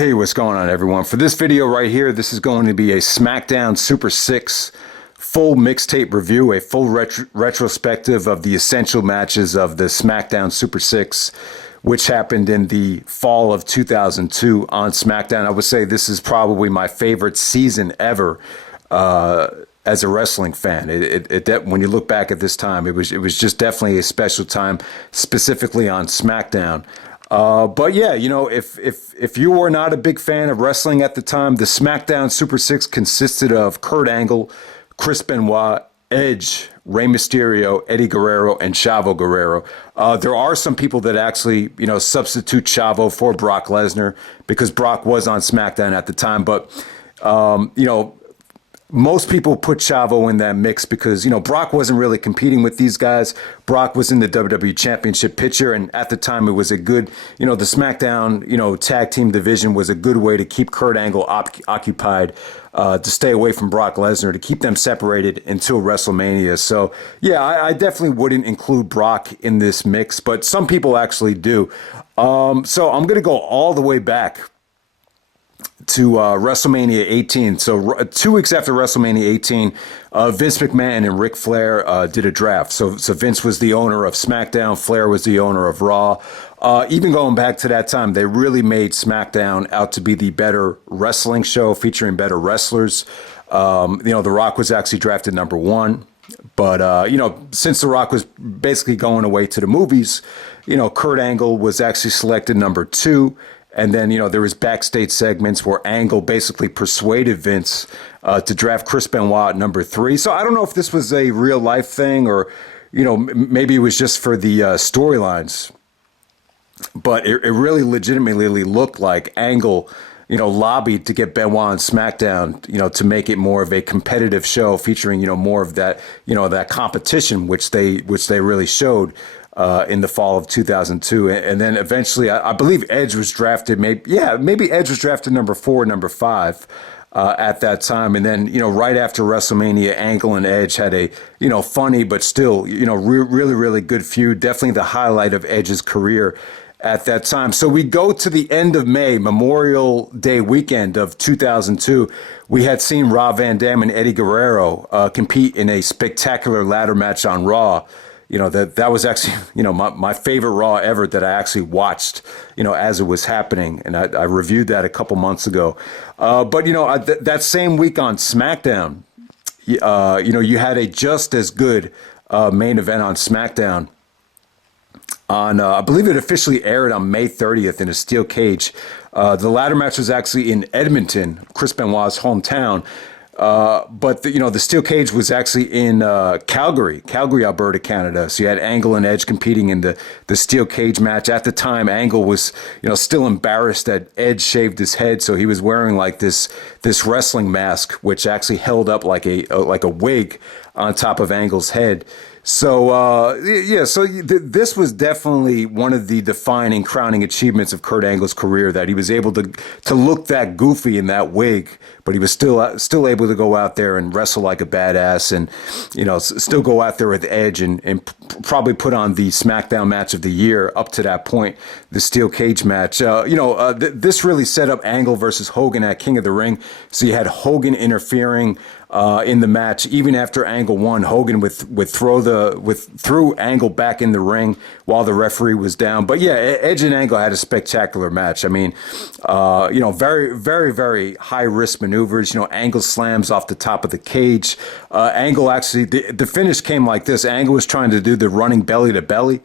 Hey, what's going on, everyone? For this video right here, this is going to be a Smackdown Super 6 full mixtape review, a full retrospective of the essential matches of the Smackdown Super 6, which happened in the fall of 2002 on Smackdown. I would say this is probably my favorite season ever as a wrestling fan. When you look back at this time, it was just definitely a special time, specifically on Smackdown. But yeah, you know, if you were not a big fan of wrestling at the time, the SmackDown Super 6 consisted of Kurt Angle, Chris Benoit, Edge, Rey Mysterio, Eddie Guerrero, and Chavo Guerrero. There are some people that actually, you know, substitute Chavo for Brock Lesnar because Brock was on SmackDown at the time. But, you know, most people put Chavo in that mix because, you know, Brock wasn't really competing with these guys. Brock was in the WWE Championship picture, and at the time it was a good, you know, the SmackDown, you know, tag team division was a good way to keep Kurt Angle occupied, to stay away from Brock Lesnar, to keep them separated until WrestleMania. So, yeah, I definitely wouldn't include Brock in this mix, but some people actually do. So I'm going to go all the way back to WrestleMania 18. So 2 weeks after WrestleMania 18, Vince McMahon and Ric Flair did a draft. So Vince was the owner of SmackDown, Flair was the owner of Raw. Even going back to that time, they really made SmackDown out to be the better wrestling show, featuring better wrestlers. You know, The Rock was actually drafted number 1. But, you know, since The Rock was basically going away to the movies, you know, Kurt Angle was actually selected number 2. And then, you know, there was backstage segments where Angle basically persuaded Vince to draft Chris Benoit at number 3. So I don't know if this was a real life thing or, you know, maybe it was just for the storylines. But it really legitimately looked like Angle, you know, lobbied to get Benoit on SmackDown, you know, to make it more of a competitive show featuring, you know, more of that, you know, that competition, which they really showed in the fall of 2002. And then eventually, I believe Edge was drafted, maybe Edge was drafted number 4, number 5 at that time. And then, you know, right after WrestleMania, Angle and Edge had a, you know, funny, but still, you know, really good feud. Definitely the highlight of Edge's career at that time. So we go to the end of May, Memorial Day weekend of 2002. We had seen Rob Van Dam and Eddie Guerrero compete in a spectacular ladder match on Raw. You know, that was actually, you know, my favorite Raw ever that I actually watched, you know, as it was happening. And I reviewed that a couple months ago. But, you know, that same week on SmackDown, you know, you had a just as good main event on SmackDown. I believe it officially aired on May 30th in a steel cage. The ladder match was actually in Edmonton, Chris Benoit's hometown. But the steel cage was actually in Calgary, Alberta, Canada. So you had Angle and Edge competing in the steel cage match. At the time, Angle was, you know, still embarrassed that Edge shaved his head, so he was wearing like this wrestling mask, which actually held up like a wig on top of Angle's head. So, this was definitely one of the defining, crowning achievements of Kurt Angle's career, that he was able to look that goofy in that wig, but he was still able to go out there and wrestle like a badass and, you know, still go out there with Edge and probably put on the SmackDown match of the year up to that point, the steel cage match. This really set up Angle versus Hogan at King of the Ring. So you had Hogan interfering in the match. Even after Angle won, Hogan would threw Angle back in the ring while the referee was down. But yeah, Edge and Angle had a spectacular match. I mean, you know, very high risk maneuvers. You know, Angle slams off the top of the cage. Angle actually, the finish came like this. Angle was trying to do the running belly to belly.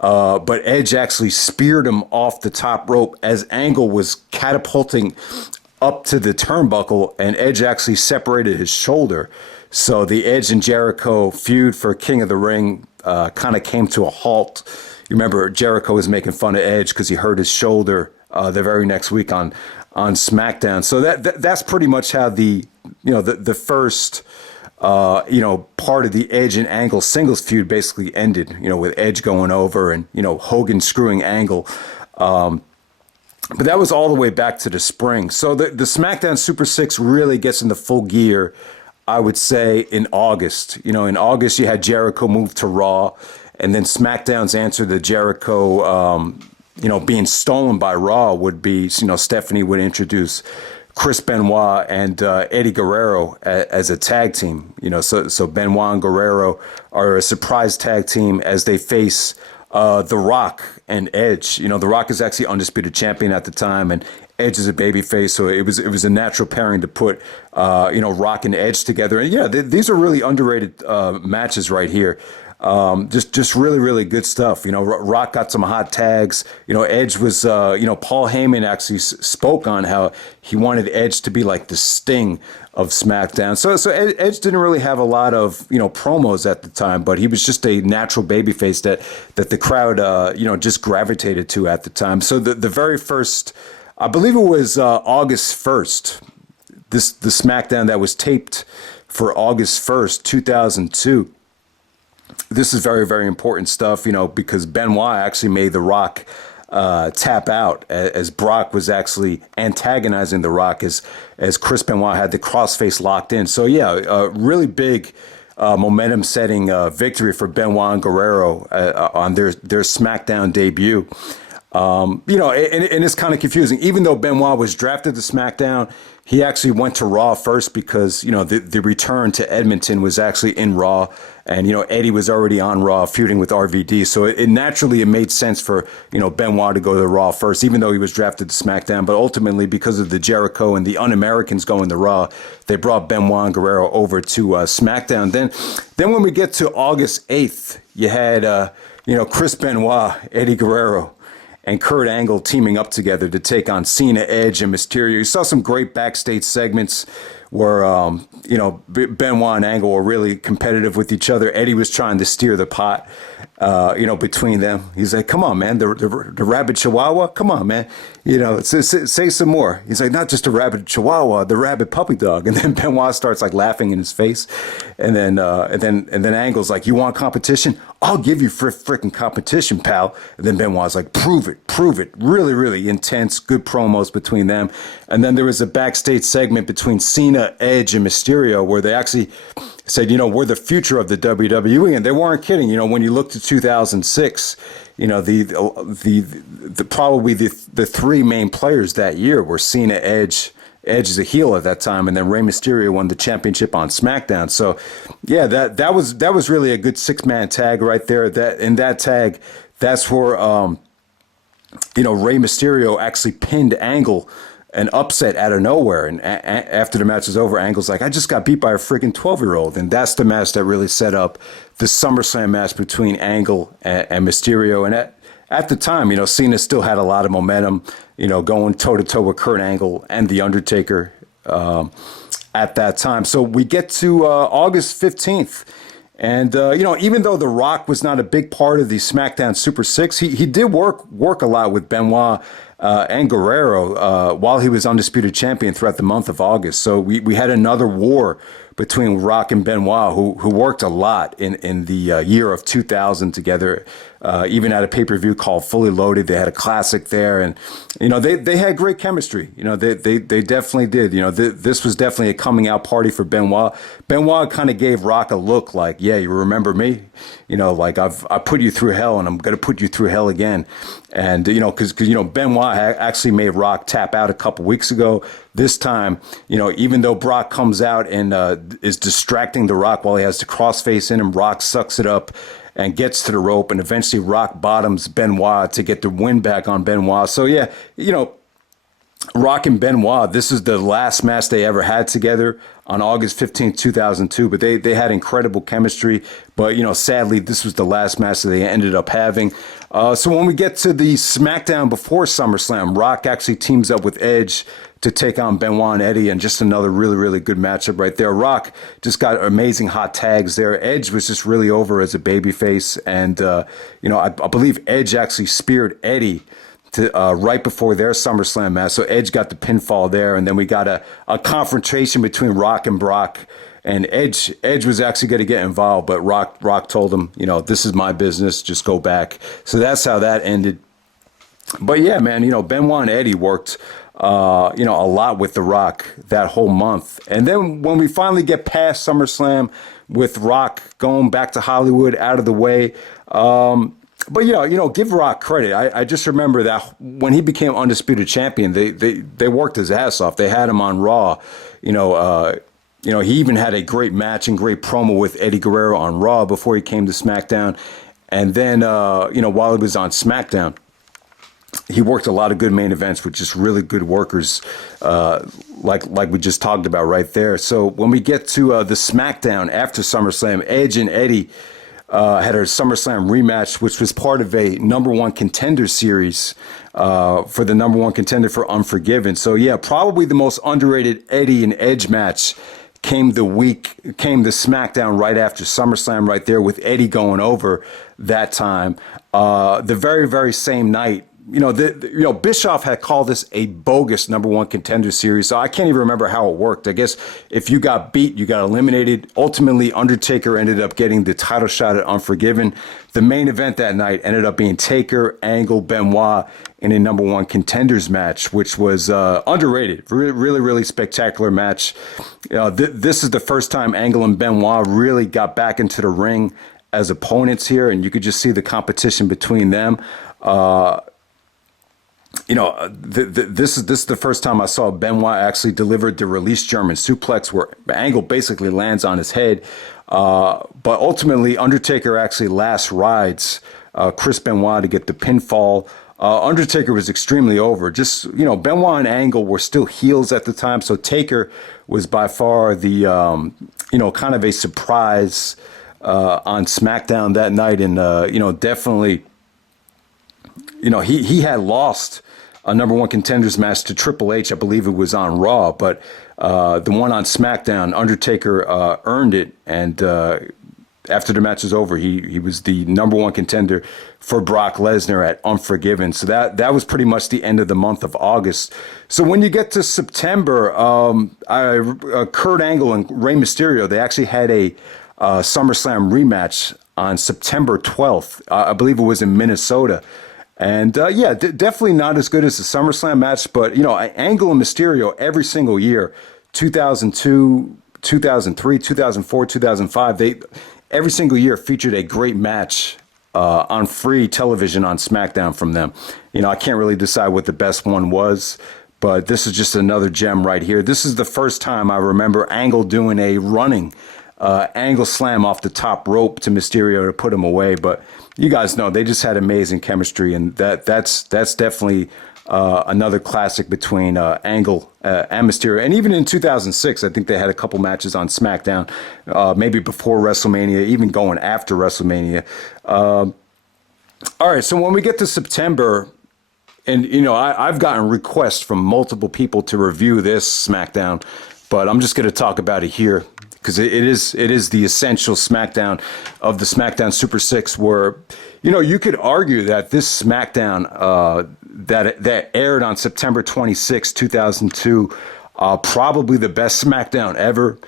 But Edge actually speared him off the top rope as Angle was catapulting up to the turnbuckle, and Edge actually separated his shoulder. So the Edge and Jericho feud for King of the Ring kind of came to a halt. You remember Jericho was making fun of Edge because he hurt his shoulder the very next week on SmackDown. So that's pretty much how the first part of the Edge and Angle singles feud basically ended. You know, with Edge going over and, you know, Hogan screwing Angle. But that was all the way back to the spring. So the SmackDown Super 6 really gets into full gear, I would say, in August. You know, in August, you had Jericho move to Raw, and then SmackDown's answer to Jericho being stolen by Raw would be, Stephanie would introduce Chris Benoit and Eddie Guerrero as a tag team. So Benoit and Guerrero are a surprise tag team as they face The Rock and Edge. The Rock is actually undisputed champion at the time, and Edge is a babyface, so it was a natural pairing to put Rock and Edge together. And yeah, these are really underrated matches right here. Just really, really good stuff. Rock got some hot tags. Edge was, Paul Heyman actually spoke on how he wanted Edge to be like the Sting of SmackDown. So Edge didn't really have a lot of, promos at the time, but he was just a natural babyface that the crowd, just gravitated to at the time. So the very first, I believe it was August 1st, the SmackDown that was taped for August 1st, 2002. This is very, very important stuff, because Benoit actually made The Rock tap out as Brock was actually antagonizing The Rock as Chris Benoit had the crossface locked in. So, yeah, a really big momentum-setting victory for Benoit and Guerrero on their SmackDown debut. And it's kind of confusing. Even though Benoit was drafted to SmackDown, he actually went to Raw first because, the return to Edmonton was actually in Raw. And, Eddie was already on Raw feuding with RVD. So it naturally made sense for, Benoit to go to Raw first, even though he was drafted to SmackDown. But ultimately, because of the Jericho and the Un-Americans going to Raw, they brought Benoit and Guerrero over to SmackDown. Then when we get to August 8th, you had, Chris Benoit, Eddie Guerrero, and Kurt Angle teaming up together to take on Cena, Edge, and Mysterio. You saw some great backstage segments where, Benoit and Angle were really competitive with each other. Eddie was trying to steer the pot, between them. He's like, come on, man, the rabid chihuahua? Come on, man. Say some more. He's like, not just a rabid chihuahua, the rabid puppy dog. And then Benoit starts like laughing in his face. And then Angle's like, you want competition? I'll give you freaking competition, pal. And then Benoit's like, prove it. Really, really intense, good promos between them. And then there was a backstage segment between Cena, Edge, and Mysterio where they actually said, we're the future of the WWE. And they weren't kidding. When you look to 2006, probably the three main players that year were Cena, Edge is a heel at that time, and then Rey Mysterio won the championship on SmackDown. So, yeah, that was really a good 6-man tag right there. That tag, that's where Rey Mysterio actually pinned Angle, an upset out of nowhere. And after the match was over, Angle's like, I just got beat by a freaking 12-year-old. And that's the match that really set up the SummerSlam match between Angle and Mysterio. And at the time, Cena still had a lot of momentum, going toe-to-toe with Kurt Angle and The Undertaker at that time. So we get to August 15th. And, even though The Rock was not a big part of the SmackDown Super 6, he did work a lot with Benoit and Guerrero while he was undisputed champion throughout the month of August. So we had another war between Rock and Benoit, who worked a lot in the year of 2000 together, even at a pay-per-view called Fully Loaded. They had a classic there, and they had great chemistry. They definitely did. This was definitely a coming out party for Benoit. Benoit kind of gave Rock a look like, yeah, you remember me? Like I put you through hell, and I'm gonna put you through hell again. And because Benoit actually made Rock tap out a couple weeks ago. This time, even though Brock comes out and is distracting The Rock while he has the crossface in him, Rock sucks it up and gets to the rope, and eventually Rock bottoms Benoit to get the win back on Benoit. So yeah, Rock and Benoit, this is the last match they ever had together on August 15th, 2002, but they had incredible chemistry. But, sadly, this was the last match that they ended up having. So when we get to the SmackDown before SummerSlam, Rock actually teams up with Edge to take on Benoit and Eddie, and just another really, really good matchup right there. Rock just got amazing hot tags there. Edge was just really over as a babyface, and, I believe Edge actually speared Eddie to, right before their SummerSlam match. So Edge got the pinfall there, and then we got a confrontation between Rock and Brock. And Edge was actually going to get involved, but Rock told him, this is my business, just go back. So that's how that ended. But yeah, man, Benoit and Eddie worked, a lot with The Rock that whole month. And then when we finally get past SummerSlam with Rock going back to Hollywood out of the way, But give Rock credit. I just remember that when he became undisputed champion, they worked his ass off. They had him on Raw. He even had a great match and great promo with Eddie Guerrero on Raw before he came to SmackDown. And then while he was on SmackDown, he worked a lot of good main events with just really good workers, like we just talked about right there. So when we get to the SmackDown after SummerSlam, Edge and Eddie had a SummerSlam rematch, which was part of a number one contender series for the number one contender for Unforgiven. So yeah, probably the most underrated Eddie and Edge match came the SmackDown right after SummerSlam right there, with Eddie going over that time. The very, very same night, Bischoff had called this a bogus number one contender series. So I can't even remember how it worked. I guess if you got beat, you got eliminated. Ultimately, Undertaker ended up getting the title shot at Unforgiven. The main event that night ended up being Taker, Angle, Benoit in a number one contenders match, which was underrated. Really, really spectacular match. This is the first time Angle and Benoit really got back into the ring as opponents here, and you could just see the competition between them. This is the first time I saw Benoit actually delivered the release German suplex, where Angle basically lands on his head. But ultimately, Undertaker actually last rides Chris Benoit to get the pinfall. Undertaker was extremely over. Just, Benoit and Angle were still heels at the time. So Taker was by far the, kind of a surprise on SmackDown that night. And, definitely, he had lost a number one contenders match to Triple H. I believe it was on Raw, but the one on SmackDown, Undertaker earned it. And after the match was over, he was the number one contender for Brock Lesnar at Unforgiven. So that was pretty much the end of the month of August. So when you get to September, Kurt Angle and Rey Mysterio, they actually had a SummerSlam rematch on September 12th. I believe it was in Minnesota. And definitely not as good as the SummerSlam match, but Angle and Mysterio every single year, 2002, 2003, 2004, 2005, they every single year featured a great match on free television on SmackDown from them. I can't really decide what the best one was, but this is just another gem right here. This is the first time I remember Angle doing a running Angle slam off the top rope to Mysterio to put him away. But you guys know they just had amazing chemistry, and that's definitely another classic between Angle and Mysterio. And even in 2006, I think they had a couple matches on SmackDown, maybe before WrestleMania, even going after WrestleMania. All right, so when we get to September, and I've gotten requests from multiple people to review this SmackDown, but I'm just going to talk about it here, because it is the essential SmackDown of the SmackDown Super 6, where, you could argue that this SmackDown that aired on September 26, 2002, probably the best SmackDown ever.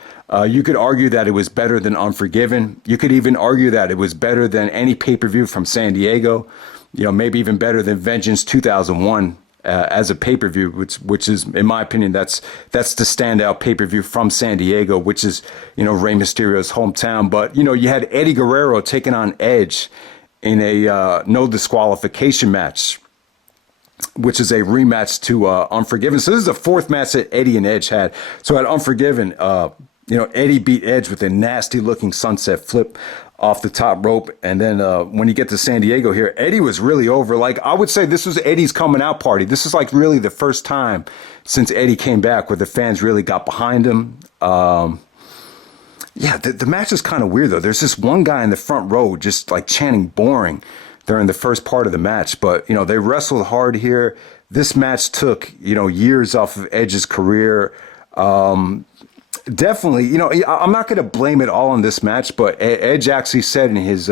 You could argue that it was better than Unforgiven. You could even argue that it was better than any pay-per-view from San Diego, maybe even better than Vengeance 2001. As a pay-per-view, which is, in my opinion, that's the standout pay-per-view from San Diego, which is, Rey Mysterio's hometown. But, you had Eddie Guerrero taking on Edge in a no disqualification match, which is a rematch to Unforgiven. So this is the fourth match that Eddie and Edge had. So at Unforgiven, Eddie beat Edge with a nasty-looking sunset flip off the top rope. And then when you get to San Diego here, Eddie was really over. Like, I would say this was Eddie's coming out party. This is like really the first time since Eddie came back where the fans really got behind him. The match is kind of weird, though. There's this one guy in the front row just like chanting boring during the first part of the match. But, they wrestled hard here. This match took, years off of Edge's career. Definitely, I'm not going to blame it all on this match, but Edge actually said in his,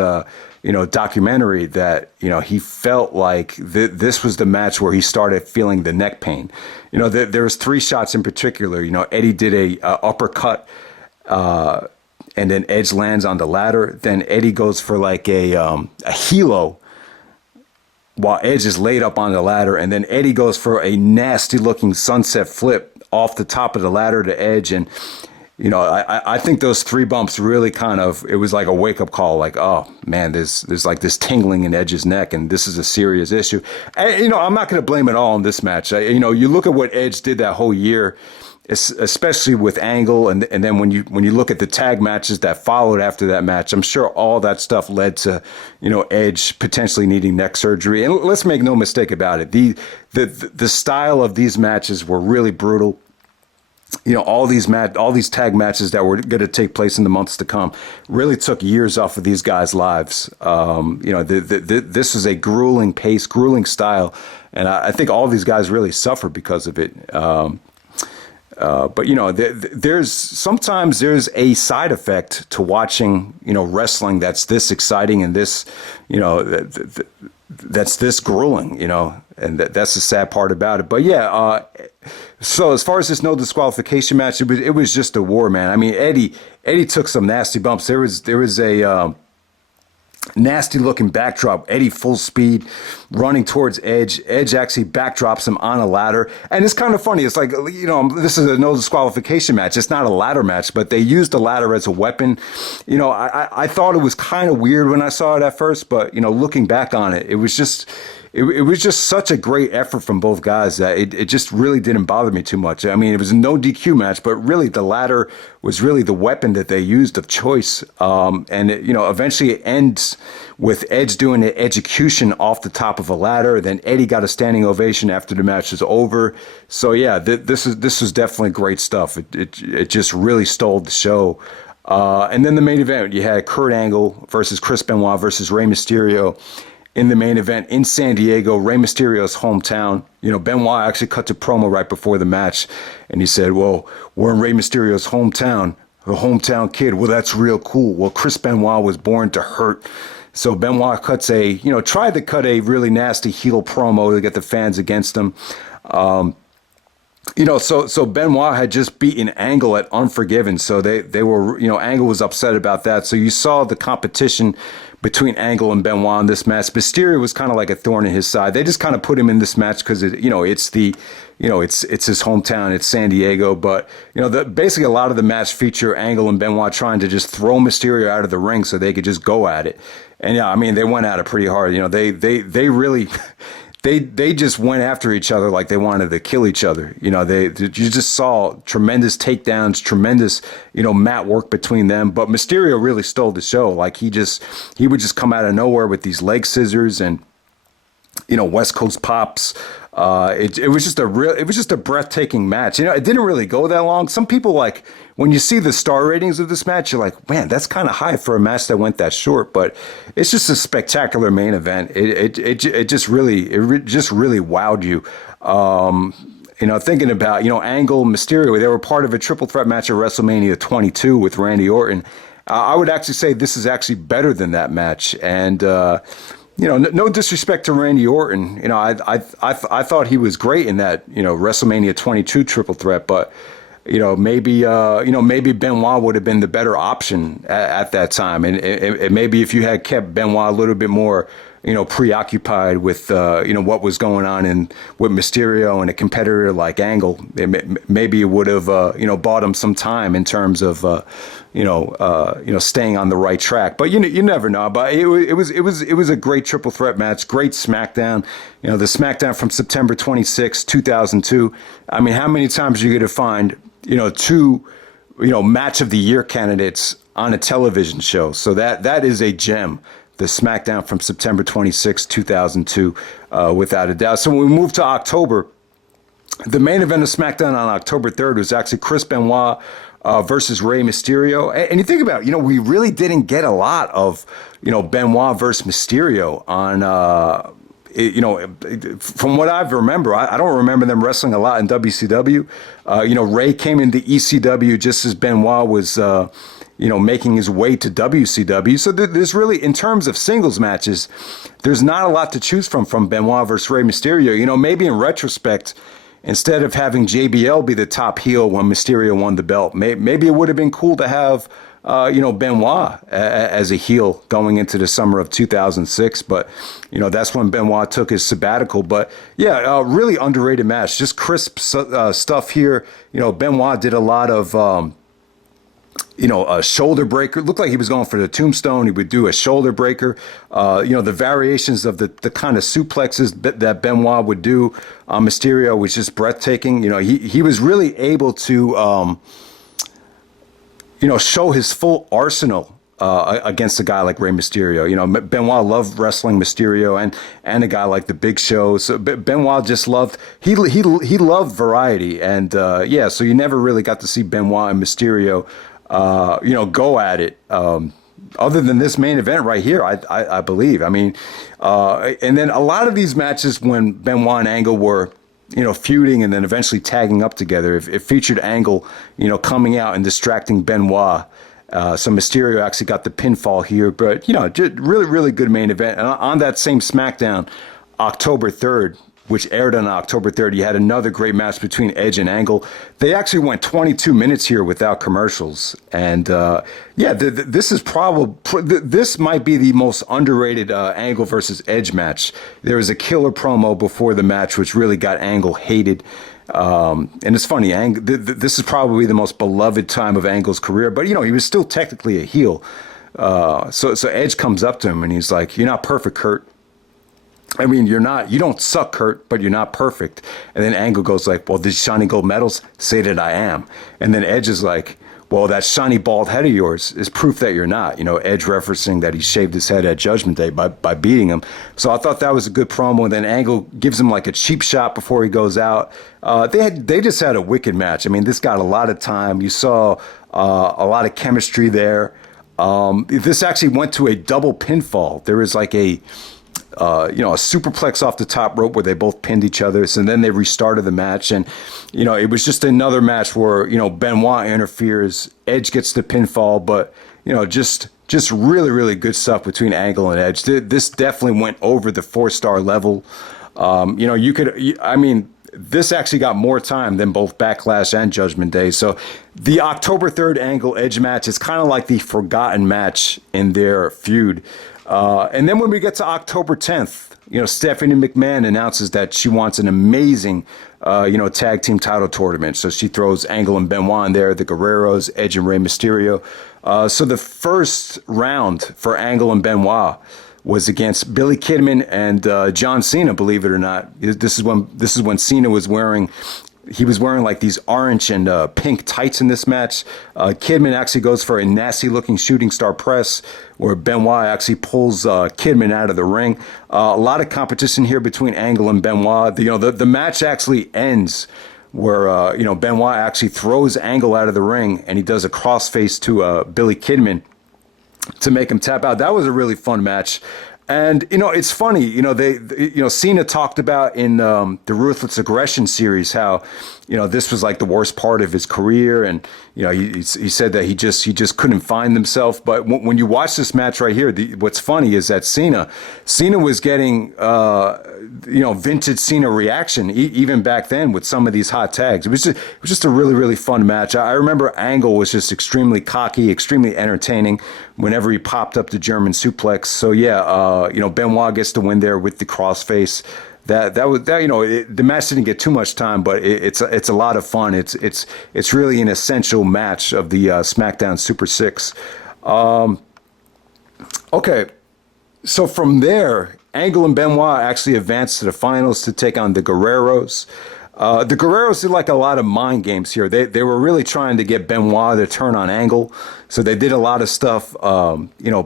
documentary that, he felt like this was the match where he started feeling the neck pain. There was three shots in particular. Eddie did a uppercut, and then Edge lands on the ladder. Then Eddie goes for like a helo while Edge is laid up on the ladder, and then Eddie goes for a nasty looking sunset flip off the top of the ladder to Edge. And I think those three bumps really it was like a wake up call. Like, oh man, there's like this tingling in Edge's neck, and this is a serious issue. And, I'm not going to blame it all on this match. You look at what Edge did that whole year, especially with Angle, and then when you look at the tag matches that followed after that match, I'm sure all that stuff led to, Edge potentially needing neck surgery. And let's make no mistake about it, the style of these matches were really brutal. All these tag matches that were going to take place in the months to come really took years off of these guys' lives. This is a grueling pace, grueling style, and I think all these guys really suffer because of it. But sometimes there's a side effect to watching wrestling that's this exciting and this that's this grueling, and that's the sad part about it. But yeah, so as far as this no disqualification match, it was just a war, man. I mean, Eddie took some nasty bumps. There was a nasty looking backdrop. Eddie full speed running towards Edge. Edge actually backdrops him on a ladder. And it's kind of funny. It's like, this is a no disqualification match. It's not a ladder match, but they used the ladder as a weapon. I thought it was kind of weird when I saw it at first, but, looking back on it, it was just such a great effort from both guys that it just really didn't bother me too much. I mean, it was a no DQ match, but really the ladder was really the weapon that they used of choice. Eventually it ends with Edge doing an execution off the top of a ladder. Then Eddie got a standing ovation after the match was over. So yeah, this was definitely great stuff. It just really stole the show. And then the main event, you had Kurt Angle versus Chris Benoit versus Rey Mysterio. In the main event in San Diego, Rey Mysterio's hometown. Benoit actually cut the promo right before the match, and he said, well, we're in Rey Mysterio's hometown, the hometown kid. Well, that's real cool. Well, Chris Benoit was born to hurt. So Benoit tried to cut a really nasty heel promo to get the fans against him. So Benoit had just beaten Angle at Unforgiven. So they were, Angle was upset about that. So you saw the competition between Angle and Benoit in this match. Mysterio was kind of like a thorn in his side. They just kind of put him in this match because it's his hometown, it's San Diego. But basically a lot of the match feature Angle and Benoit trying to just throw Mysterio out of the ring so they could just go at it. And yeah, I mean they went at it pretty hard. They really. They just went after each other like they wanted to kill each other. You just saw tremendous takedowns, tremendous, mat work between them. But Mysterio really stole the show. Like he would just come out of nowhere with these leg scissors and, West Coast pops. It was just a breathtaking match. It didn't really go that long. Some people when you see the star ratings of this match, you're like, man, that's kind of high for a match that went that short. But it's just a spectacular main event. It just really wowed you. Thinking about, Angle, Mysterio, they were part of a triple threat match at WrestleMania 22 with Randy Orton. I would actually say this is actually better than that match. And, no disrespect to Randy Orton. I thought he was great in that, WrestleMania 22 triple threat, but maybe Benoit would have been the better option at that time. And maybe if you had kept Benoit a little bit more, preoccupied with, what was going on with Mysterio and a competitor like Angle, maybe it would have, bought him some time in terms of, staying on the right track. But you never know. But it was a great triple threat match, great SmackDown. The SmackDown from September 26, 2002. I mean, how many times are you going to find, two, match of the year candidates on a television show? So that is a gem. The SmackDown from September 26, 2002, without a doubt. So when we move to October, the main event of SmackDown on October 3rd was actually Chris Benoit versus Rey Mysterio. And you think about it, we really didn't get a lot of, Benoit versus Mysterio on, from what I remember, I don't remember them wrestling a lot in WCW. Rey came into ECW just as Benoit was, making his way to WCW. So there's really, in terms of singles matches, there's not a lot to choose from Benoit versus Rey Mysterio. Maybe in retrospect, instead of having JBL be the top heel when Mysterio won the belt, maybe it would have been cool to have, Benoit as a heel going into the summer of 2006. But, that's when Benoit took his sabbatical. But yeah, really underrated match, just crisp stuff here. Benoit did a lot of, a shoulder breaker. It looked like he was going for the tombstone. He would do a shoulder breaker. The variations of the kind of suplexes that Benoit would do on Mysterio was just breathtaking. He was really able to, show his full arsenal against a guy like Rey Mysterio. Benoit loved wrestling Mysterio and a guy like the Big Show. So Benoit just loved he loved variety, and so you never really got to see Benoit and Mysterio go at it. Other than this main event right here, I believe. I mean, and then a lot of these matches when Benoit and Angle were, feuding and then eventually tagging up together, it featured Angle, coming out and distracting Benoit. So Mysterio actually got the pinfall here, but, just really, really good main event. And on that same SmackDown, October 3rd, which aired on October 3rd, you had another great match between Edge and Angle. They actually went 22 minutes here without commercials. And this is this might be the most underrated Angle versus Edge match. There was a killer promo before the match, which really got Angle hated. And it's funny, this is probably the most beloved time of Angle's career, but, he was still technically a heel. So Edge comes up to him and he's like, "You're not perfect, Kurt. I mean, you don't suck, Kurt, but you're not perfect." And then Angle goes like, "Well, these shiny gold medals say that I am." And then Edge is like, "Well, that shiny bald head of yours is proof that you're not." Edge referencing that he shaved his head at Judgment Day by beating him. So I thought that was a good promo. And then Angle gives him like a cheap shot before he goes out. They just had a wicked match. I mean, this got a lot of time. You saw a lot of chemistry there. This actually went to a double pinfall. There was like a superplex off the top rope where they both pinned each other. So then they restarted the match. And, it was just another match where, Benoit interferes, Edge gets the pinfall, but, just really, really good stuff between Angle and Edge. This definitely went over the 4-star level. This actually got more time than both Backlash and Judgment Day. So the October 3rd Angle Edge match is kind of like the forgotten match in their feud. And then when we get to October 10th, Stephanie McMahon announces that she wants an amazing, tag team title tournament. So she throws Angle and Benoit in there, the Guerreros, Edge and Rey Mysterio. So the first round for Angle and Benoit was against Billy Kidman and John Cena, believe it or not. This is when Cena was wearing like these orange and pink tights in this match. Kidman actually goes for a nasty looking shooting star press where Benoit actually pulls Kidman out of the ring. A lot of competition here between Angle and Benoit. The match actually ends where Benoit actually throws Angle out of the ring and he does a crossface to Billy Kidman to make him tap out. That was a really fun match. And, it's funny, Cena talked about in the Ruthless Aggression series how, this was like the worst part of his career. And, he said that he just couldn't find himself. But when you watch this match right here, what's funny is that Cena was getting, vintage Cena reaction even back then with some of these hot tags. It was just a really, really fun match. I remember Angle was just extremely cocky, extremely entertaining whenever he popped up the German suplex. So Benoit gets the win there with the crossface. The match didn't get too much time, but it's a lot of fun. It's really an essential match of the SmackDown Super 6. Okay, so from there, Angle and Benoit actually advanced to the finals to take on the Guerreros. The Guerreros did like a lot of mind games here. They were really trying to get Benoit to turn on Angle. So they did a lot of stuff,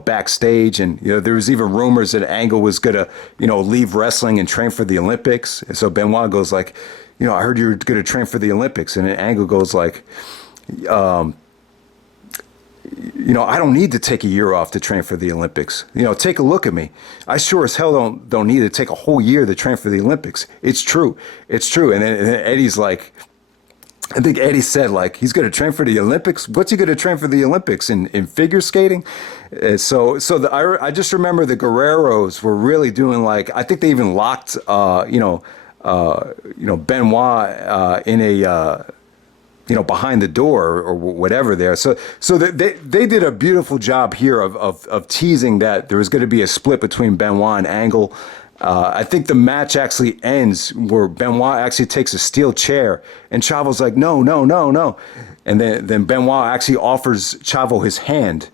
backstage. And, there was even rumors that Angle was going to, leave wrestling and train for the Olympics. And so Benoit goes like, I heard you were going to train for the Olympics. And then Angle goes like, I don't need to take a year off to train for the Olympics. Take a look at me. I sure as hell don't need to take a whole year to train for the Olympics. It's true. It's true. And then Eddie's like, I think Eddie said, like, he's going to train for the Olympics. What's he going to train for the Olympics in figure skating? I just remember the Guerreros were really doing like, I think they even locked, Benoit in a, behind the door or whatever there. So they did a beautiful job here of teasing that there was going to be a split between Benoit and Angle. I think the match actually ends where Benoit actually takes a steel chair, and Chavo's like, no, no, no, no. And then Benoit actually offers Chavo his hand.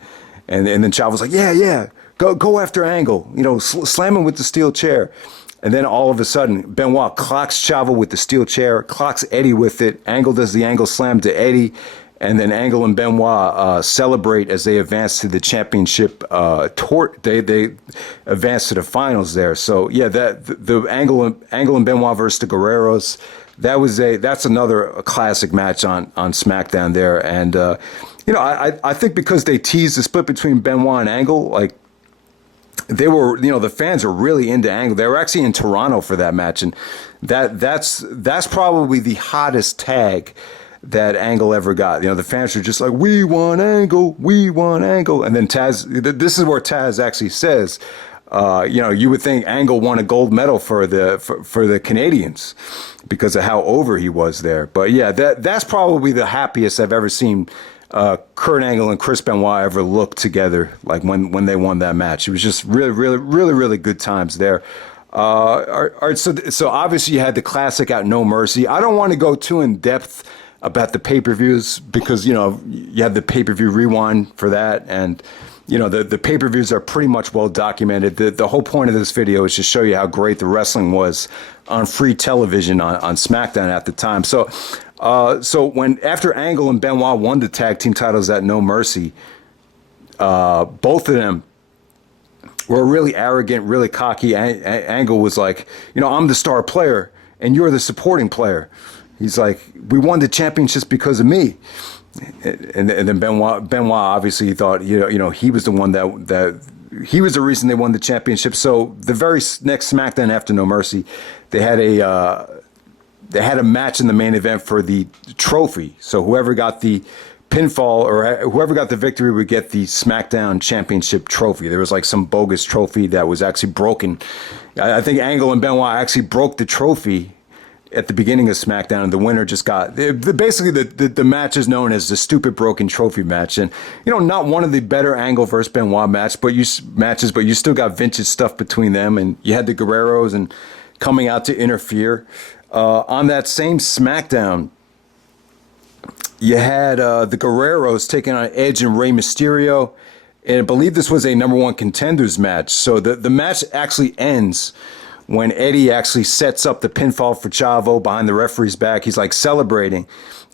And then Chavo's like, yeah, yeah, go after Angle. Slam him with the steel chair. And then all of a sudden, Benoit clocks Chavo with the steel chair, clocks Eddie with it. Angle does the Angle slam to Eddie. And then Angle and Benoit celebrate as they advance to the championship. They advance to the finals there. So yeah, the Angle and Benoit versus the Guerreros. That's another classic match on SmackDown there. And I think because they teased the split between Benoit and Angle, like they were, the fans are really into Angle. They were actually in Toronto for that match, and that's probably the hottest tag that Angle ever got. The fans were just like, we want Angle, we want Angle. And then Taz, this is where Taz actually says, you would think Angle won a gold medal for the Canadians because of how over he was there. But yeah, that's probably the happiest I've ever seen Kurt Angle and Chris Benoit ever look together, like when they won that match. It was just really, really, really, really good times there. All right, so obviously you had the classic at No Mercy. I don't want to go too in depth about the pay-per-views because, you have the pay-per-view rewind for that. And, the pay-per-views are pretty much well documented. The whole point of this video is to show you how great the wrestling was on free television on SmackDown at the time. So after Angle and Benoit won the tag team titles at No Mercy, both of them were really arrogant, really cocky. Angle was like, I'm the star player and you're the supporting player. He's like, we won the championships because of me. And then Benoit obviously thought, he was the one that he was the reason they won the championship. So the very next SmackDown after No Mercy, they had a match in the main event for the trophy. So whoever got the pinfall or whoever got the victory would get the SmackDown Championship trophy. There was like some bogus trophy that was actually broken. I think Angle and Benoit actually broke the trophy at the beginning of SmackDown, and the winner just got basically the match is known as the stupid broken trophy match. And not one of the better Angle versus Benoit matches, but you still got vintage stuff between them, and you had the Guerreros and coming out to interfere. On that same SmackDown, you had the Guerreros taking on Edge and Rey Mysterio, and I believe this was a #1 contenders match. So the match actually ends when Eddie actually sets up the pinfall for Chavo behind the referee's back. He's like celebrating.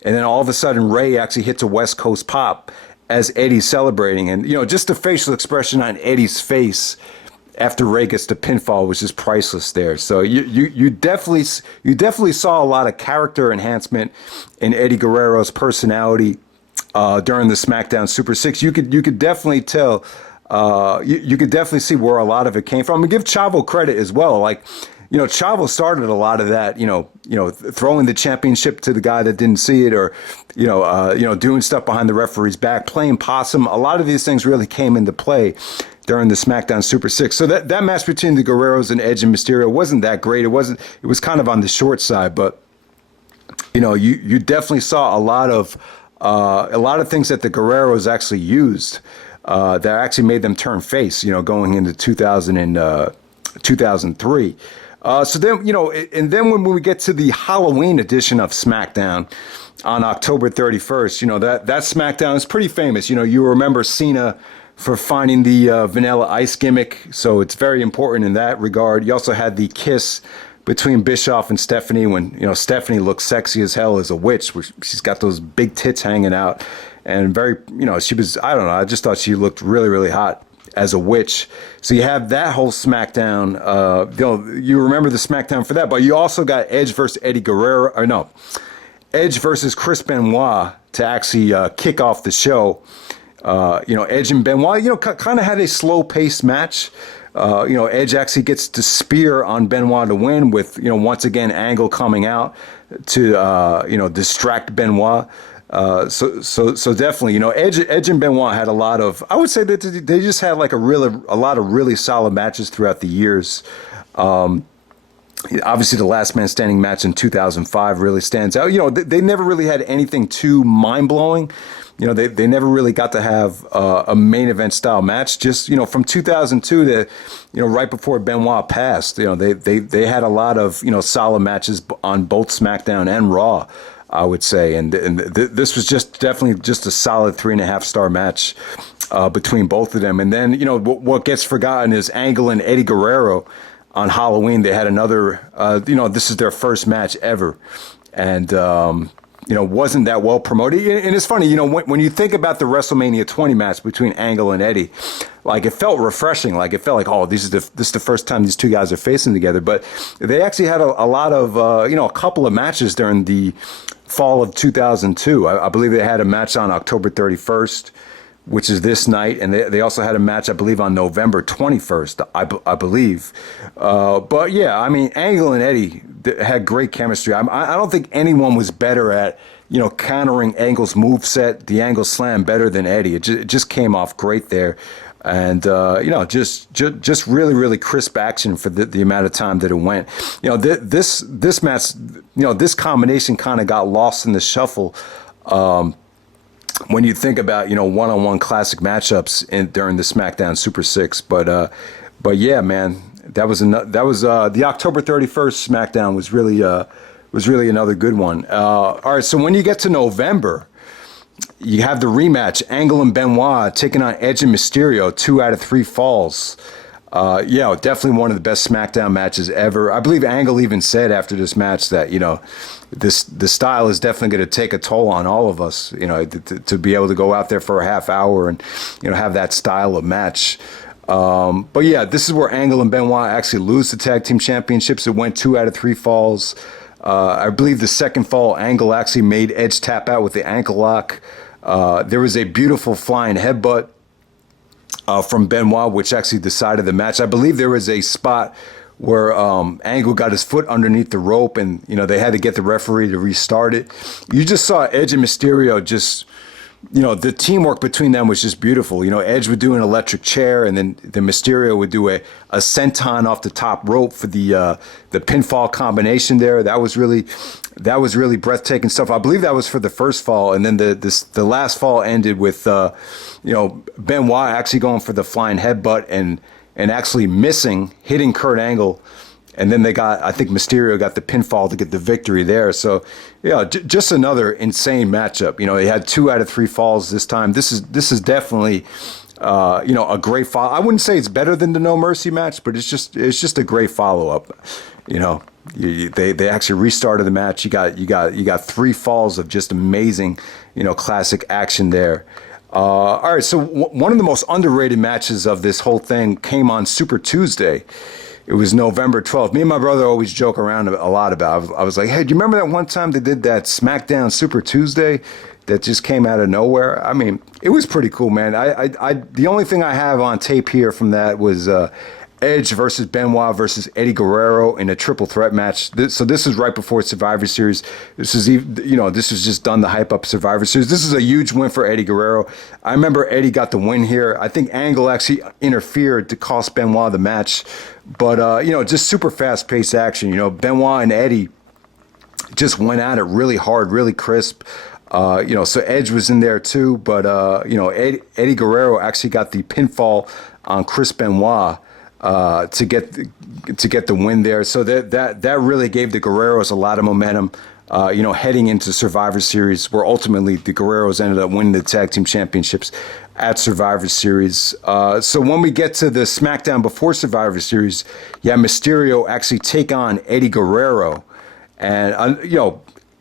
And then all of a sudden, Ray actually hits a West Coast pop as Eddie's celebrating. And, just the facial expression on Eddie's face after Ray gets the pinfall was just priceless there. So you definitely saw a lot of character enhancement in Eddie Guerrero's personality during the SmackDown Super 6. You could definitely tell. You could definitely see where a lot of it came from. And give Chavo credit as well. Like, Chavo started a lot of that, throwing the championship to the guy that didn't see it, or, doing stuff behind the referee's back, playing possum. A lot of these things really came into play during the SmackDown Super 6. So that match between the Guerreros and Edge and Mysterio wasn't that great. It was kind of on the short side, but, you definitely saw a lot of things that the Guerreros actually used that actually made them turn face, going into 2003. So then, and then when we get to the Halloween edition of SmackDown on October 31st, that SmackDown is pretty famous. You remember Cena for finding the Vanilla Ice gimmick. So it's very important in that regard. You also had the kiss between Bischoff and Stephanie when, Stephanie looks sexy as hell as a witch. She's got those big tits hanging out. And very, she was, I don't know, I just thought she looked really, really hot as a witch. So you have that whole SmackDown, you remember the SmackDown for that, but you also got Edge versus Eddie Guerrero, Edge versus Chris Benoit to actually kick off the show. Edge and Benoit, kind of had a slow-paced match. Edge actually gets to spear on Benoit to win with, once again, Angle coming out to, distract Benoit. So definitely, Edge and Benoit had a lot of, I would say that they just had like a lot of really solid matches throughout the years. Obviously, the Last Man Standing match in 2005 really stands out. They never really had anything too mind blowing. They never really got to have a main event style match. Just from 2002 to right before Benoit passed, they had a lot of solid matches on both SmackDown and Raw, I would say, and this was just definitely just a solid 3.5-star match between both of them. And then what gets forgotten is Angle and Eddie Guerrero. On Halloween, they had another, this is their first match ever. And, wasn't that well promoted. And it's funny, when you think about the WrestleMania 20 match between Angle and Eddie, like it felt refreshing. Like it felt like, oh, this is the first time these two guys are facing together. But they actually had a lot of, a couple of matches during the fall of 2002. I believe they had a match on October 31st. Which is this night, and they also had a match, I believe, on November 21st, I believe. But yeah, I mean, Angle and Eddie had great chemistry. I don't think anyone was better at, countering Angle's moveset, the Angle Slam, better than Eddie. It just came off great there. And, just really, really crisp action for the amount of time that it went. This match, this combination kind of got lost in the shuffle. When you think about one-on-one classic matchups during the SmackDown Super 6, but yeah, man, that was the October 31st SmackDown was really another good one. All right, so when you get to November, you have the rematch, Angle and Benoit taking on Edge and Mysterio, 2 out of 3 falls. Definitely one of the best SmackDown matches ever. I believe Angle even said after this match that, the style is definitely going to take a toll on all of us, to be able to go out there for a half hour and, have that style of match. But yeah, this is where Angle and Benoit actually lose the tag team championships. It went 2 out of 3 falls. I believe the second fall, Angle actually made Edge tap out with the ankle lock. There was a beautiful flying headbutt from Benoit, which actually decided the match. I believe there was a spot where Angle got his foot underneath the rope, and they had to get the referee to restart it. You just saw Edge and Mysterio just, the teamwork between them was just beautiful. Edge would do an electric chair, and then the Mysterio would do a senton off the top rope for the pinfall combination there. That was really breathtaking stuff. I believe that was for the first fall, and then the last fall ended with Benoit actually going for the flying headbutt and actually hitting Kurt Angle. And then I think Mysterio got the pinfall to get the victory there. So, just another insane matchup. He had 2 out of 3 falls this time. This is definitely, a great follow. I wouldn't say it's better than the No Mercy match, but it's just a great follow up. They actually restarted the match. You got 3 falls of just amazing, classic action there. All right, so one of the most underrated matches of this whole thing came on Super Tuesday. It was November 12th. Me and my brother always joke around a lot about it. I was like, hey, do you remember that one time they did that SmackDown Super Tuesday that just came out of nowhere? I mean, it was pretty cool, man. The only thing I have on tape here from that was Edge versus Benoit versus Eddie Guerrero in a triple threat match. So this is right before Survivor Series. This was just done to hype up Survivor Series. This is a huge win for Eddie Guerrero. I remember Eddie got the win here. I think Angle actually interfered to cost Benoit the match. But, just super fast-paced action. Benoit and Eddie just went at it really hard, really crisp. So Edge was in there too. But, Eddie Guerrero actually got the pinfall on Chris Benoit to get the win there. So that really gave the Guerreros a lot of momentum. Heading into Survivor Series, where ultimately the Guerreros ended up winning the tag team championships at Survivor Series. So when we get to the SmackDown before Survivor Series, Mysterio actually take on Eddie Guerrero, and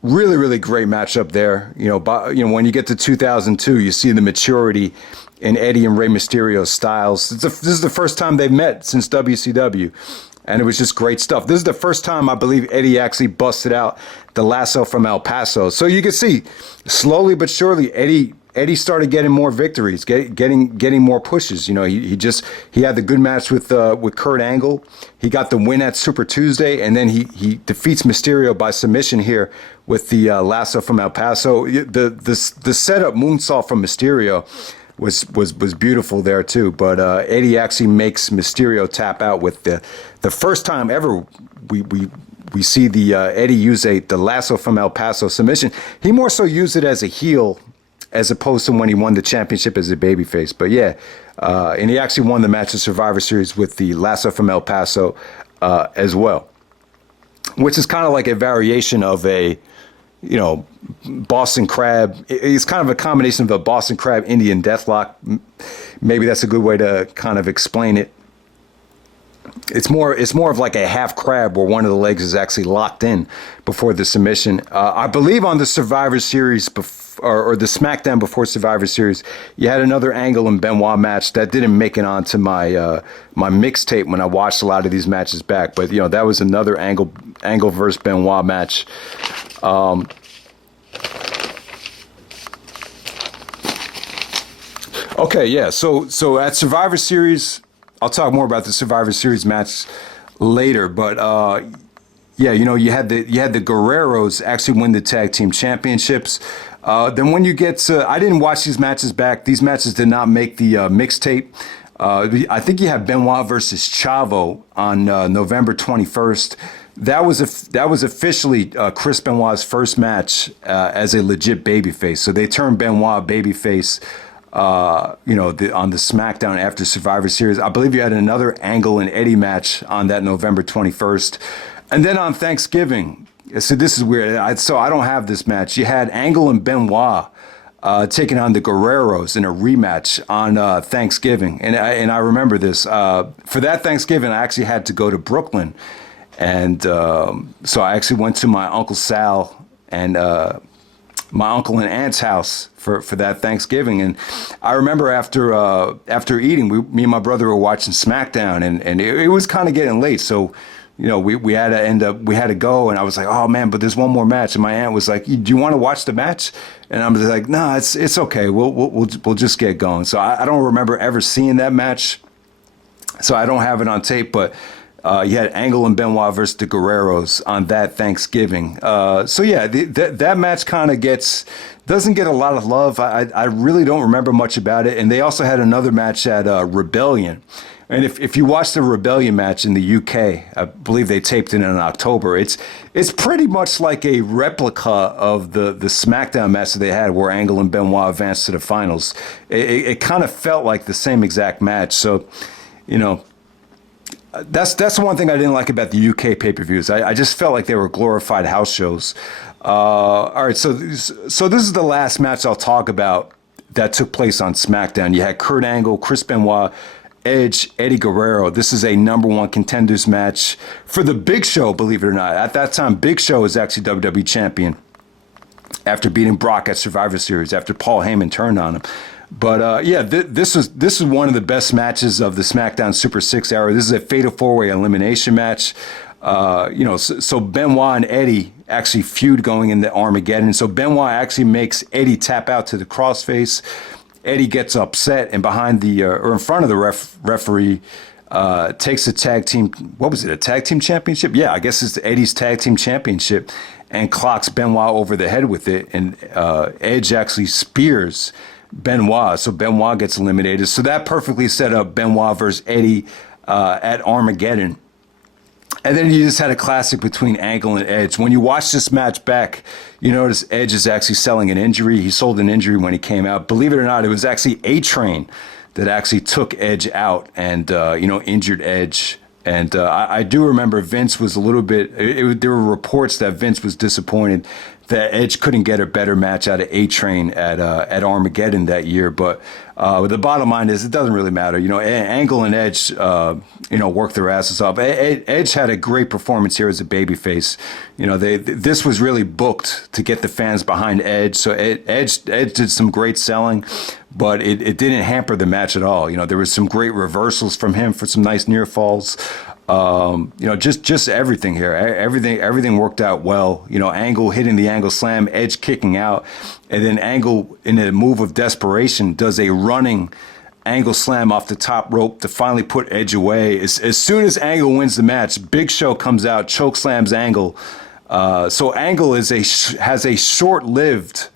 really, really great matchup there. When you get to 2002, you see the maturity in Eddie and Rey Mysterio's styles. This is the first time they've met since WCW. And it was just great stuff. This is the first time I believe Eddie actually busted out the lasso from El Paso. So you can see, slowly but surely, Eddie started getting more victories, getting more pushes. He had the good match with Kurt Angle. He got the win at Super Tuesday, and then he defeats Mysterio by submission here with the lasso from El Paso. The setup moonsault from Mysterio. was beautiful there too. But Eddie actually makes Mysterio tap out with the first time ever we see the Eddie use the lasso from El Paso submission. He more so used it as a heel as opposed to when he won the championship as a babyface. But yeah, and he actually won the match of Survivor Series with the lasso from El Paso as well, which is kind of like a variation of a, you know, Boston Crab. It's kind of a combination of a Boston Crab Indian Deathlock. Maybe that's a good way to kind of explain it. It's more of like a half crab where one of the legs is actually locked in before the submission. I believe on the Survivor Series or the SmackDown before Survivor Series, you had another Angle and Benoit match that didn't make it onto my my mixtape when I watched a lot of these matches back. But you know, that was another Angle versus Benoit match. Okay, yeah. So at Survivor Series, I'll talk more about the Survivor Series match later, but yeah, you know, you had the Guerreros actually win the tag team championships. Then when you get to, I didn't watch these matches back. These matches did not make the mixtape. I think you have Benoit versus Chavo on November 21st. That was officially Chris Benoit's first match as a legit babyface. So they turned Benoit babyface. You know, on the SmackDown after Survivor Series. I believe you had another Angle and Eddie match on that November 21st. And then on Thanksgiving, so this is weird. So I don't have this match. You had Angle and Benoit taking on the Guerreros in a rematch on Thanksgiving. And I remember this. For that Thanksgiving, I actually had to go to Brooklyn. And so I actually went to my Uncle Sal and my uncle and aunt's house for that Thanksgiving. And I remember after eating, me and my brother were watching SmackDown, and it was kind of getting late. So, you know, we had to go, and I was like, oh man, but there's one more match. And my aunt was like, do you want to watch the match? And I was like, no, it's okay. We'll just get going. So I don't remember ever seeing that match. So I don't have it on tape, but you had Angle and Benoit versus the Guerreros on that Thanksgiving. So yeah, that match kind of doesn't get a lot of love. I really don't remember much about it. And they also had another match at Rebellion. And if you watch the Rebellion match in the UK, I believe they taped it in October. It's pretty much like a replica of the SmackDown match that they had where Angle and Benoit advanced to the finals. It kind of felt like the same exact match. So, you know, that's the one thing I didn't like about the UK pay-per-views. I just felt like they were glorified house shows. All right, so this is the last match I'll talk about that took place on SmackDown. You had Kurt Angle, Chris Benoit, Edge, Eddie Guerrero. This is a #1 contenders match for the Big Show, believe it or not. At that time, Big Show was actually WWE champion after beating Brock at Survivor Series, after Paul Heyman turned on him. But yeah, this is one of the best matches of the SmackDown Super 6 era. This is a Fatal 4-Way elimination match. You know, so Benoit and Eddie actually feud going into Armageddon. So Benoit actually makes Eddie tap out to the crossface. Eddie gets upset and behind or in front of the referee, takes the tag team. What was it? A tag team championship? Yeah, I guess it's Eddie's tag team championship, and clocks Benoit over the head with it. And Edge actually spears Benoit, so Benoit gets eliminated. So that perfectly set up Benoit versus Eddie at Armageddon. And then you just had a classic between Angle and Edge. When you watch this match back, you notice Edge is actually selling an injury. He sold an injury when he came out. Believe it or not, it was actually A-Train that actually took Edge out and, you know, injured Edge. And I do remember Vince was a little bit, there were reports that Vince was disappointed that Edge couldn't get a better match out of A-Train at Armageddon that year. But the bottom line is, it doesn't really matter. You know, Angle and Edge, you know, worked their asses off. Edge had a great performance here as a babyface. You know, this was really booked to get the fans behind Edge. So Edge did some great selling, but it didn't hamper the match at all. You know, there was some great reversals from him for some nice near falls. You know, just everything here. Everything worked out well. You know, Angle hitting the Angle slam, Edge kicking out, and then Angle, in a move of desperation, does a running Angle slam off the top rope to finally put Edge away. As soon as Angle wins the match, Big Show comes out, choke slams Angle. So Angle has a short-lived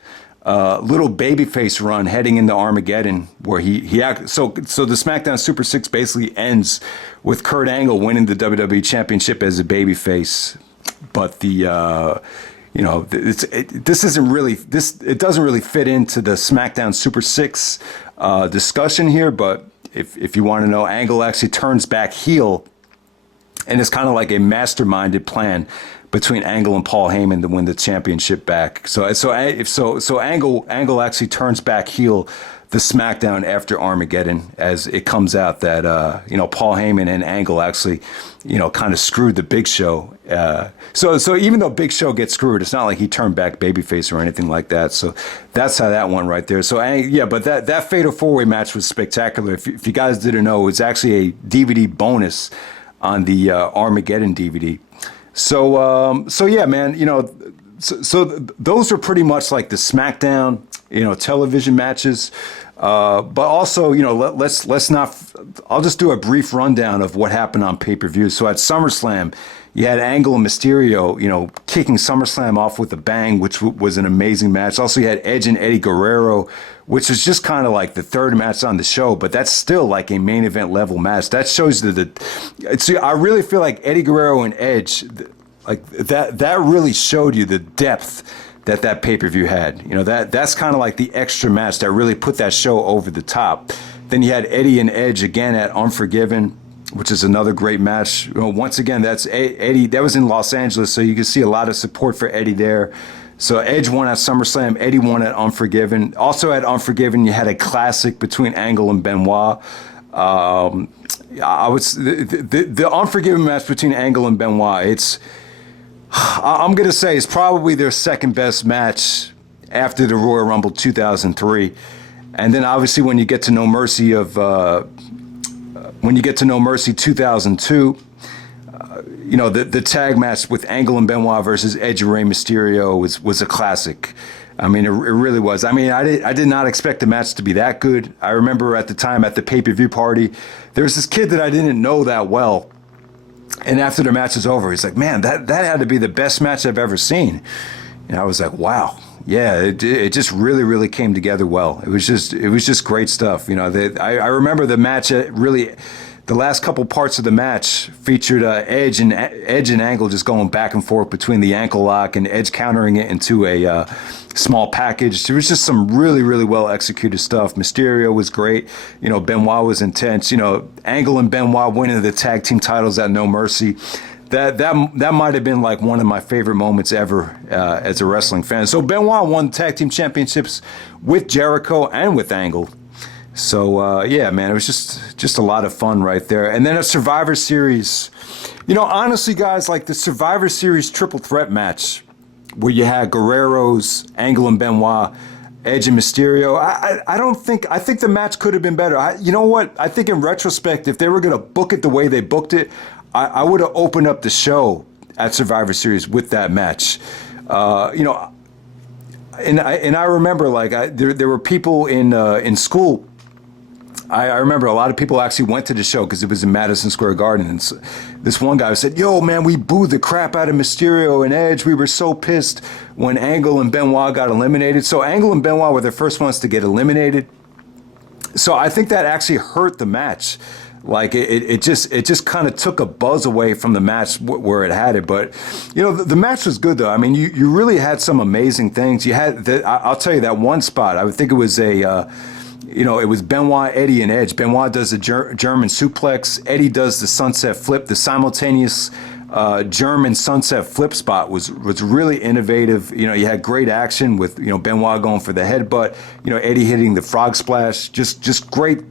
little babyface run heading into Armageddon, where so the SmackDown Super 6 basically ends with Kurt Angle winning the WWE Championship as a babyface, but it doesn't really fit into the SmackDown Super 6 discussion here, but if you want to know, Angle actually turns back heel, and it's kind of like a masterminded plan between Angle and Paul Heyman to win the championship back. So Angle actually turns back heel the SmackDown after Armageddon, as it comes out that Paul Heyman and Angle actually kind of screwed the Big Show. So even though Big Show gets screwed, it's not like he turned back babyface or anything like that. So that's how that went right there. So but that Fatal 4-Way match was spectacular. If you guys didn't know, it was actually a DVD bonus on the Armageddon DVD. So yeah, man, so those are pretty much like the SmackDown, television matches. But also, let's not, I'll just do a brief rundown of what happened on pay-per-view. So at SummerSlam, you had Angle and Mysterio, kicking SummerSlam off with a bang, which was an amazing match. Also, you had Edge and Eddie Guerrero, which is just kind of like the third match on the show, but that's still like a main event level match. That shows I really feel like Eddie Guerrero and Edge, like that really showed you the depth that pay-per-view had. That's kind of like the extra match that really put that show over the top. Then you had Eddie and Edge again at Unforgiven, which is another great match. Once again, that's Eddie. That was in Los Angeles, so you can see a lot of support for Eddie there. So Edge won at SummerSlam, Eddie won at Unforgiven. Also at Unforgiven, you had a classic between Angle and Benoit. The Unforgiven match between Angle and Benoit, I'm going to say it's probably their second best match after the Royal Rumble 2003. And then obviously when you get to No Mercy 2002, the tag match with Angle and Benoit versus Edge and Rey Mysterio was a classic. I mean, it really was. I mean, I did not expect the match to be that good. I remember at the time at the pay-per-view party, there was this kid that I didn't know that well. And after the match is over, he's like, man, that had to be the best match I've ever seen. And I was like, wow. Yeah, it just really, really came together well. It was just great stuff. I remember the match the last couple parts of the match featured Edge and Angle just going back and forth between the ankle lock and Edge countering it into a small package. There was just some really, really well executed stuff. Mysterio was great. Benoit was intense. Angle and Benoit winning the tag team titles at No Mercy. That might have been like one of my favorite moments ever as a wrestling fan. So Benoit won tag team championships with Jericho and with Angle. So yeah, man, it was just a lot of fun right there. And then a Survivor Series. Honestly, guys, like the Survivor Series triple threat match where you had Guerrero's, Angle and Benoit, Edge and Mysterio. I think the match could have been better. You know what? I think in retrospect, if they were going to book it the way they booked it, I would have opened up the show at Survivor Series with that match. And I remember like there were people in school. I remember a lot of people actually went to the show because it was in Madison Square Garden. And this one guy said, yo, man, we booed the crap out of Mysterio and Edge. We were so pissed when Angle and Benoit got eliminated. So Angle and Benoit were the first ones to get eliminated. So I think that actually hurt the match. Like it just kind of took a buzz away from the match where it had it. But, the match was good, though. I mean, you really had some amazing things. You had, I'll tell you that one spot. I would think it was it was Benoit, Eddie, and Edge. Benoit does the German suplex. Eddie does the sunset flip. The simultaneous German sunset flip spot was really innovative. You had great action with Benoit going for the headbutt. Eddie hitting the frog splash. Just great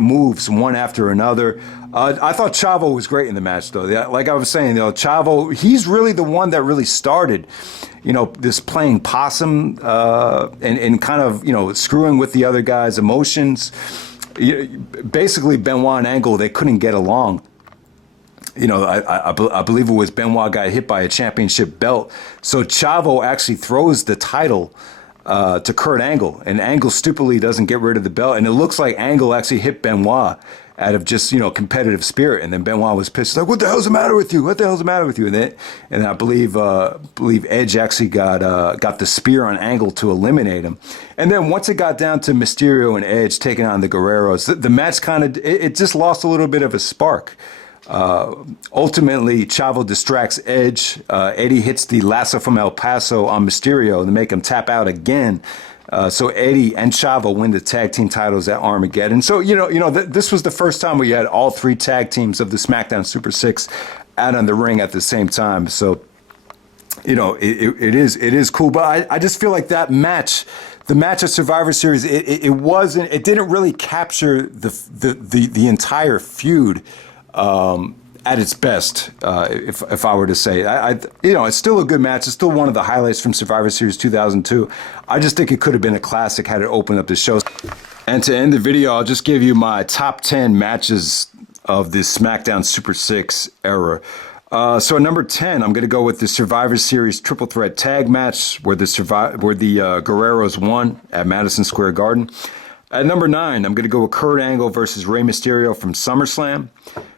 moves one after another. I thought Chavo was great in the match, though. Like I was saying, Chavo, he's really the one that really started this playing possum and kind of, screwing with the other guys' emotions. Basically, Benoit and Angle, they couldn't get along. I believe it was Benoit got hit by a championship belt. So Chavo actually throws the title to Kurt Angle, and Angle stupidly doesn't get rid of the belt. And it looks like Angle actually hit Benoit out of just, competitive spirit. And then Benoit was pissed, like, what the hell's the matter with you? What the hell's the matter with you? And I believe Edge actually got the spear on Angle to eliminate him. And then once it got down to Mysterio and Edge taking on the Guerreros, the match it just lost a little bit of a spark. Ultimately, Chavo distracts Edge. Eddie hits the lasso from El Paso on Mysterio to make him tap out again. So Eddie and Chavo win the tag team titles at Armageddon. So, this was the first time we had all three tag teams of the SmackDown Super 6 out on the ring at the same time. So, it is cool. But I just feel like that match, the match at Survivor Series, it didn't really capture the entire feud at its best, if I were to say. It's still a good match. It's still one of the highlights from Survivor Series 2002. I just think it could have been a classic had it opened up the show. And to end the video, I'll just give you my top 10 matches of the SmackDown Super 6 era. So at number 10, I'm going to go with the Survivor Series Triple Threat Tag Match where the Guerreros won at Madison Square Garden. At number 9, I'm going to go with Kurt Angle versus Rey Mysterio from SummerSlam.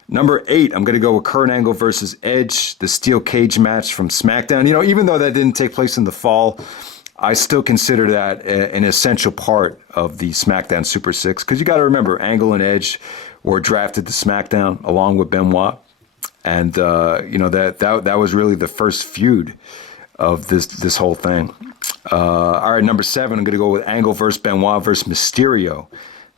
Number 8, I'm going to go with Kurt Angle versus Edge, the steel cage match from SmackDown. Even though that didn't take place in the fall, I still consider that an essential part of the SmackDown Super 6. Because you got to remember, Angle and Edge were drafted to SmackDown along with Benoit. And, that was really the first feud of this whole thing. All right, number 7, I'm going to go with Angle versus Benoit versus Mysterio,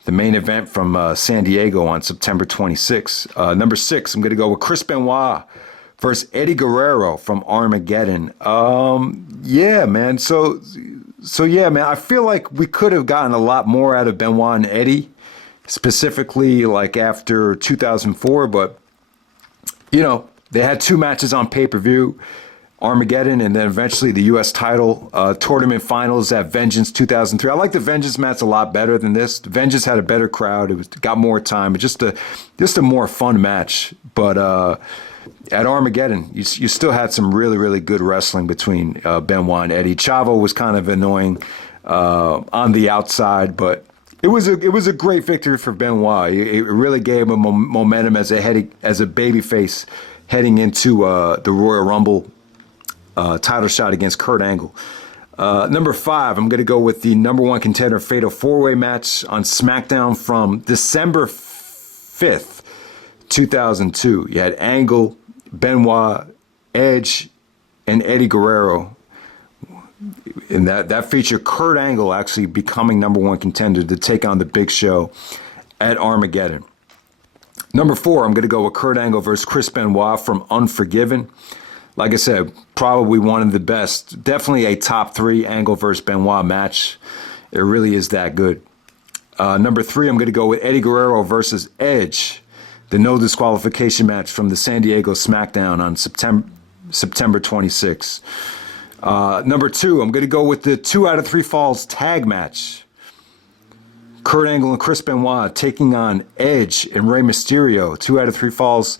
the main event from San Diego on September 26. Number 6, I'm going to go with Chris Benoit versus Eddie Guerrero from Armageddon. Yeah, man. So yeah, man. I feel like we could have gotten a lot more out of Benoit and Eddie, specifically like after 2004. But they had 2 matches on pay-per-view. Armageddon, and then eventually the U.S. title tournament finals at Vengeance 2003. I like the Vengeance match a lot better than this. The Vengeance had a better crowd. It got more time. It's just a more fun match. But at Armageddon, you still had some really, really good wrestling between Benoit and Eddie. Chavo was kind of annoying on the outside, but it was a great victory for Benoit. It really gave him momentum as a babyface heading into the Royal Rumble title shot against Kurt Angle. Number 5, I'm going to go with the number 1 contender fatal 4-way match on SmackDown from December 5th, 2002. You had Angle, Benoit, Edge, and Eddie Guerrero. And that featured Kurt Angle actually becoming number 1 contender to take on the Big Show at Armageddon. Number 4, I'm going to go with Kurt Angle versus Chris Benoit from Unforgiven. Like I said, probably one of the best, definitely a top 3 Angle versus Benoit match. It really is that good. Number 3, I'm going to go with Eddie Guerrero versus Edge, the no disqualification match from the San Diego Smackdown on September 26. Number 2, I'm going to go with the 2 out of 3 falls tag match. Kurt Angle and Chris Benoit taking on Edge and Rey Mysterio, 2 out of 3 falls.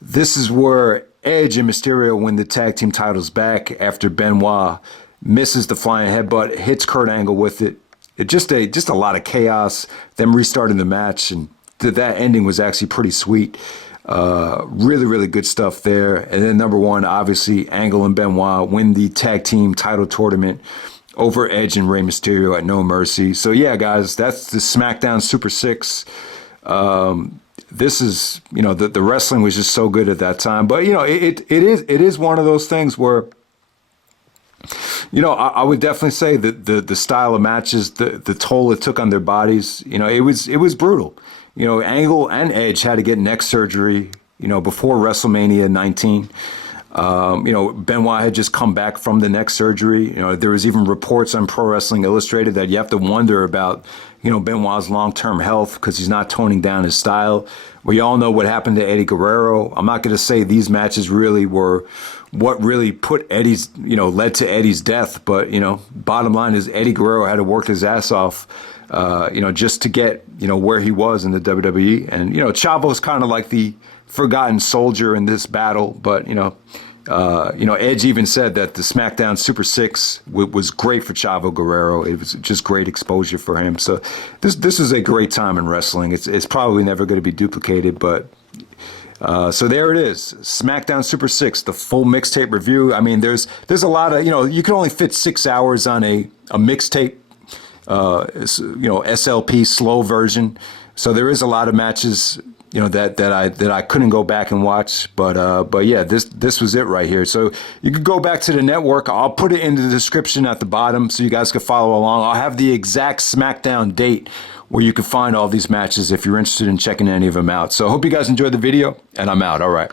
This is where Edge and Mysterio win the tag team titles back after Benoit misses the flying headbutt, hits Kurt Angle with it. It just a lot of chaos, them restarting the match, and that ending was actually pretty sweet. Really, really good stuff there. And then number 1, obviously, Angle and Benoit win the tag team title tournament over Edge and Rey Mysterio at No Mercy. So yeah, guys, that's the SmackDown Super 6. This is, the wrestling was just so good at that time. But, it is one of those things where, I would definitely say that the style of matches, the toll it took on their bodies, it was brutal. Angle and Edge had to get neck surgery, before WrestleMania 19. Benoit had just come back from the neck surgery. There was even reports on Pro Wrestling Illustrated that you have to wonder about, Benoit's long-term health because he's not toning down his style. We all know what happened to Eddie Guerrero. I'm not going to say these matches really were what really put Eddie's, led to Eddie's death. But, bottom line is Eddie Guerrero had to work his ass off, just to get, where he was in the WWE. And, Chavo's kind of like the forgotten soldier in this battle, but, Edge even said that the SmackDown Super 6 was great for Chavo Guerrero. It was just great exposure for him. So this is a great time in wrestling. It's probably never going to be duplicated, but so there it is, SmackDown Super 6, the full mixtape review. I mean, there's a lot of, you can only fit 6 hours on a mixtape, SLP slow version. So there is a lot of matches, that I couldn't go back and watch, but yeah, this was it right here. So you could go back to the network. I'll put it in the description at the bottom so you guys can follow along. I'll have the exact SmackDown date where you can find all these matches if you're interested in checking any of them out. So I hope you guys enjoyed the video, and I'm out. All right.